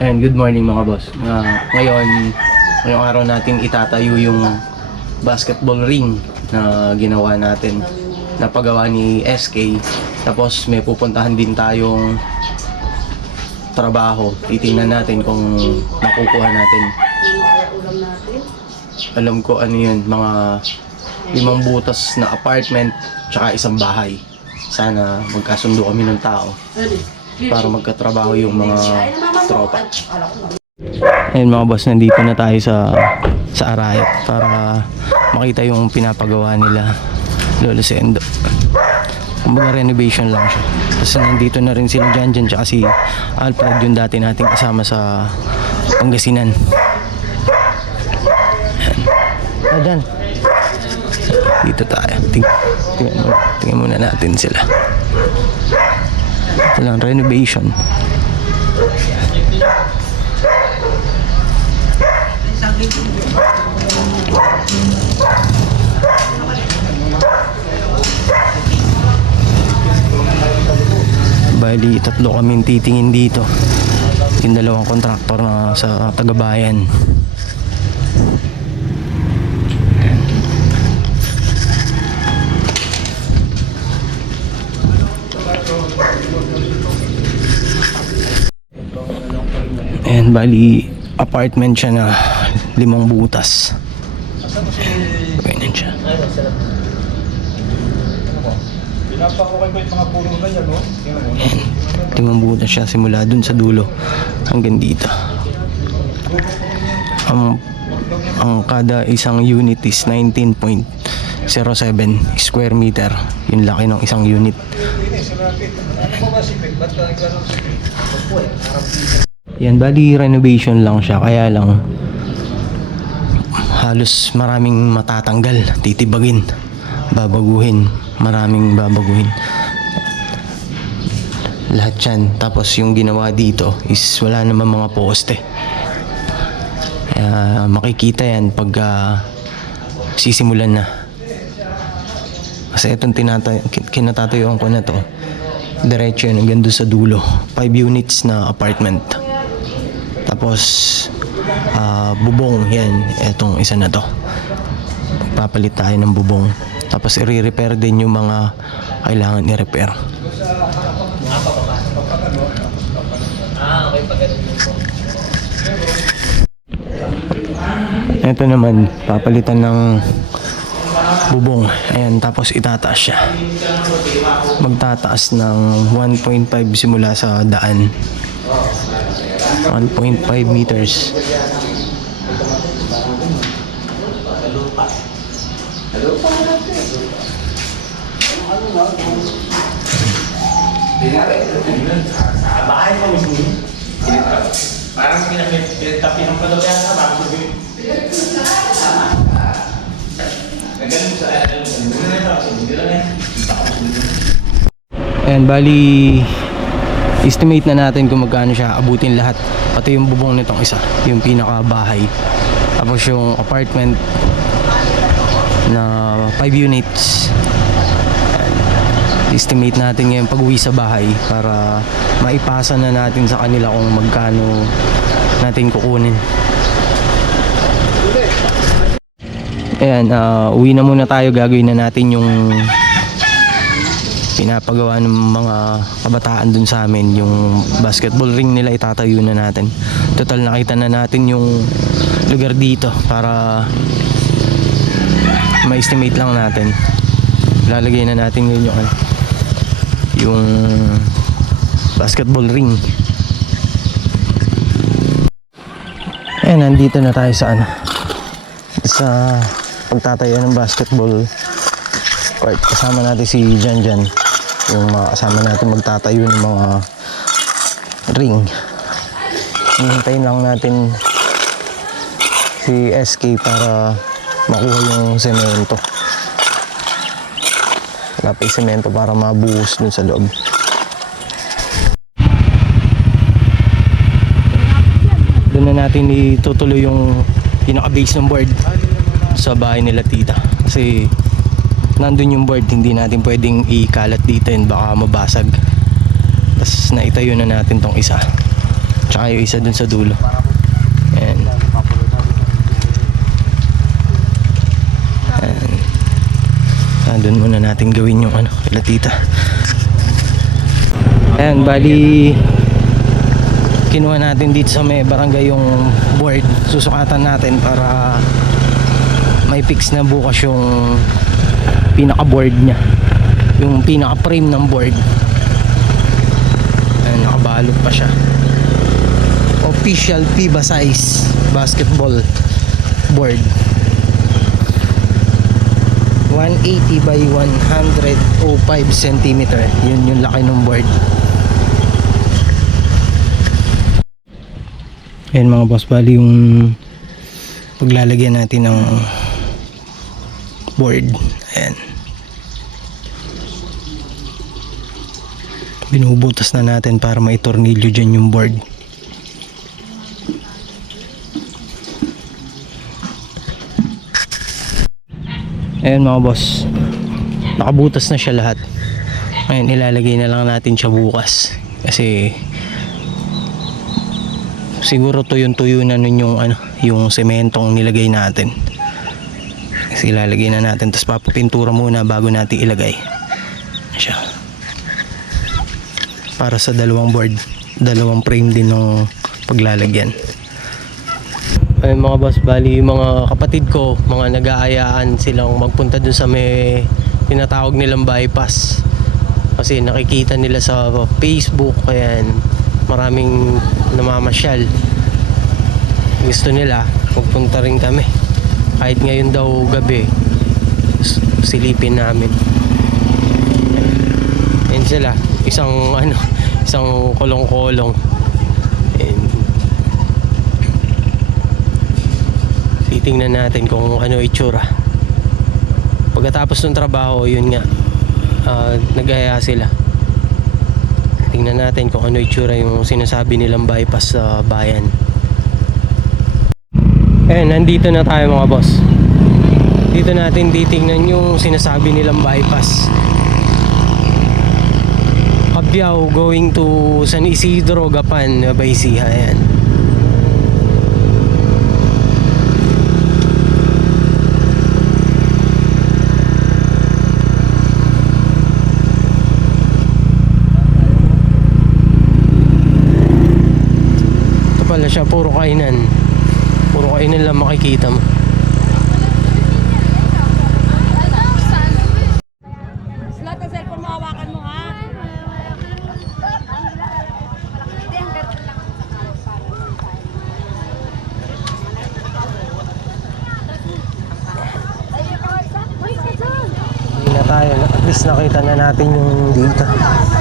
And good morning mga boss. Ah, ngayon, ngayong araw natin itatayo yung basketball ring na ginawa natin. Napagawa ni SK. Tapos may pupuntahan din tayong trabaho. Titingnan natin kung makukuha natin. Alam ko ano yun, mga limang butas na apartment tsaka isang bahay. Sana magkasundo kami ng tao para magkatrabaho yung mga tropa. Ayun mga boss, nandito na tayo sa sa Arayat para makita yung pinapagawa nila Lolo Sendo. Kumbaga renovation lang siya. Tapos nandito na rin sila dyan dyan tsaka si Alfred yung dati nating kasama sa Pangasinan. Ah, dyan. Dito tayo. Ting tingnan, mo, tingnan muna natin sila. Ito lang, renovation. Bali, tatlo kaming titingin dito. Yung dalawang kontraktor na sa Tagabayan. And bali, apartment siya na limang butas. Ganyan siya. Pinapakukay ko yung mga puno na yan, no? Limang butas siya simula dun sa dulo hanggang dito. Ang ang kada isang unit is 19.07 square meter. Yung laki ng isang unit. Malapit. Ano mo ba sipit? Ba't ka nagkaroon sipit? Yan, bali renovation lang siya. Kaya lang halos maraming matatanggal, titibagin, babaguhin, maraming babaguhin. Lahat yan. Tapos yung ginawa dito is wala naman mga poste. Kaya makikita yan pag ah, sisimulan na. Kasi itong tinata- kin- kinatatayuan ko na to, diretso yun hanggang doon sa dulo. 5 units na apartment. Tapos, ah, bubong, yan. Etong isa na to. Papalit tayo ng bubong. Tapos, i-repair din yung mga kailangan i-repair. Ito naman, papalitan ng bubong. Ayan, tapos itataas siya. Magtataas ng 1.5 simula sa daan. 1.5 meters. Bahay mo mismo. Parang pinagtapi ng palaw yata bago Nagaling sa na ito, hindi na yan. Ayan, bali estimate na natin kung magkano siya abutin lahat. Pati yung bubong nitong isa, yung pinaka bahay. Tapos yung apartment na 5 units. Ayan. Estimate natin ngayon pag uwi sa bahay para maipasa na natin sa kanila kung magkano natin kukunin. Ayan, ah, uwi na muna tayo. Gagawin na natin yung pinapagawa ng mga kabataan dun sa amin. Yung basketball ring nila itatayo na natin. Total nakita na natin yung lugar dito para ma-estimate lang natin. Lalagay na natin ngayon yung ano, yung basketball ring. Ayan nandito na tayo sa ano sa pagtatayo ng basketball court kasama natin si Jan Jan. Yung mga kasama natin magtatayo ng mga ring. Hihintayin lang natin si SK para makuha yung semento. Wala pa yung semento para mabuhos dun sa loob. Doon na natin itutuloy yung pinaka-base ng board sa bahay nila tita kasi nandun yung board hindi natin pwedeng ikalat dito and baka mabasag tapos naitayo na natin tong isa Tsaka yung isa dun sa dulo. Ayan. Ayan. Ah, dun muna natin gawin yung ano, kila tita. Ayan, bali kinuha natin dito sa may barangay yung board. Susukatan natin para may fix na bukas yung pinaka board niya. Yung pinaka frame ng board. Ayan, nakabalot pa siya. Official FIBA size basketball board. 180 by 105 cm. Yun yung laki ng board. Ayan mga boss, bali yung paglalagyan natin ng board. Ayan. Binubutas na natin para maitornilyo dyan yung board. Ayan mga boss. Nakabutas na siya lahat. Ngayon ilalagay na lang natin siya bukas. Kasi siguro tuyo-tuyo na nun yung ano, yung sementong nilagay natin. Kasi ilalagay na natin tapos papapintura muna bago natin ilagay. Siya. Para sa dalawang board, dalawang frame din ng paglalagyan. Ay mga boss, bali mga kapatid ko, mga nag-aayaan silang magpunta dun sa may tinatawag nilang bypass. Kasi nakikita nila sa Facebook, kaya maraming namamasyal. Gusto nila, magpunta rin kami. Kahit ngayon daw gabi, silipin namin. Yan sila, isang ano, isang kolong-kolong. And titingnan natin kung ano itsura. Pagkatapos ng trabaho, yun nga, ah, nag-aya sila. Tingnan natin kung ano itsura yung sinasabi nilang bypass sa bayan. Eh, nandito na tayo mga boss. Dito natin titingnan yung sinasabi nilang bypass. Habyaw going to San Isidro, Gapan. Ito pala siya, puro kainan. Lang makikita mo. Na tayo. At least nakita na natin yung dito.